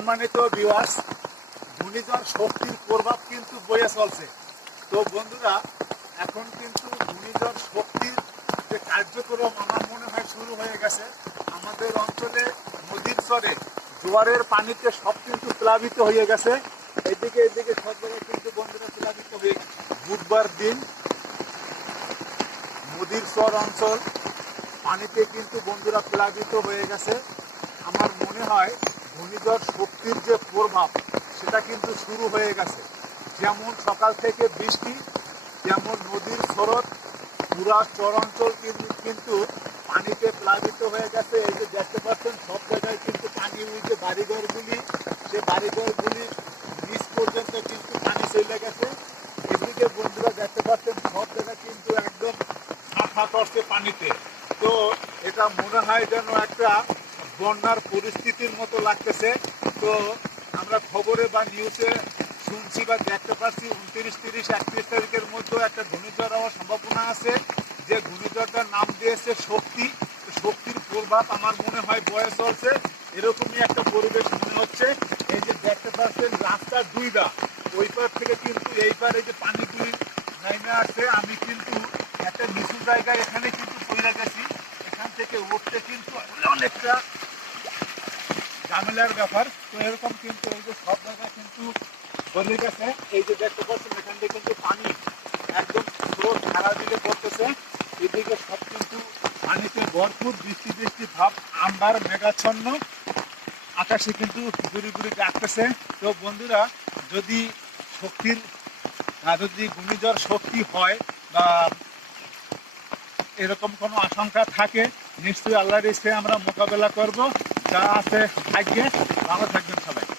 সম্মানিত ভিউয়ার্স ঘূর্ণিঝড় শক্তির প্রভাব কিন্তু বয়ে চলছে। তো বন্ধুরা, এখন কিন্তু ঘূর্ণিঝড় শক্তির যে কার্যক্রম আমার মনে হয় শুরু হয়ে গেছে। আমাদের অঞ্চলে নদীর চরে জোয়ারের পানিতে সব কিন্তু প্লাবিত হয়ে গেছে। এদিকে এদিকে সব জায়গায় কিন্তু বন্ধুরা প্লাবিত হয়ে গেছে। বুধবার দিন নদীর চর অঞ্চল পানিতে কিন্তু বন্ধুরা প্লাবিত হয়ে গেছে। আমার মনে হয় ঘূর্ণিঝড় শক্তির যে প্রভাব, সেটা কিন্তু শুরু হয়ে গেছে। যেমন সকাল থেকে বৃষ্টি, যেমন নদীর স্রোত, পুরা চরাঞ্চল কিন্তু পানিতে প্লাবিত হয়ে গেছে। এই যে দেখতে পাচ্ছেন, সব জায়গায় কিন্তু পানি, ওই যে বাড়িঘরগুলি, সে বাড়িঘরগুলি নিচ পর্যন্ত কিন্তু পানি চলে গেছে। এদিকে বন্ধুরা দেখতে পাচ্ছেন, সব জায়গায় কিন্তু একদম মাথা করছে পানিতে। তো এটা মনে হয় যেন একটা বন্যার পরিস্থিতির মতো লাগতেছে। তো আমরা খবরে বা নিউজে শুনছি বা দেখতে পাচ্ছি, উনত্রিশ, তিরিশ, একত্রিশ তারিখের মধ্যে একটা ঘূর্ণিঝড় হওয়ার সম্ভাবনা আছে। যে ঘূর্ণিঝড়টার নাম দিয়েছে শক্তি। শক্তির প্রভাব আমার মনে হয় বয়ে চলছে। এরকমই একটা পরিবেশ মনে হচ্ছে। এই যে দেখতে পাচ্ছেন রাস্তার দুইটা। ওই পার থেকে কিন্তু এই পার এই যে পানিগুলি নাইমে আসছে আমি কিন্তু একটা নিচু জায়গায় এখানে কিন্তু চলে গেছি। এখান থেকে উঠতে কিন্তু অনেকটা ঝামেলার ব্যাপার। তো এরকম কিন্তু এই যে সব জায়গায় কিন্তু বলে গেছে। এই যে দেখতে পাচ্ছেন, এখান থেকে কিন্তু পানি একদম স্রোত ধারা দিলে পড়তেছে। এদিকে সব কিন্তু পানিতে ভরপুর বৃষ্টি বৃষ্টি ভাব, আম্বার, মেঘাচ্ছন্ন। আকাশে কিন্তু গুড়ি গুড়ি ডাকতেছে। তো বন্ধুরা, যদি শক্তির যদি ঘূর্ণিঝড় শক্তি হয় বা এরকম কোনো আশঙ্কা থাকে, নিশ্চয়ই আল্লাহর ইচ্ছে আমরা মোকাবেলা করব। যারা আছে থাকবে ভালো থাকবেন সবাই।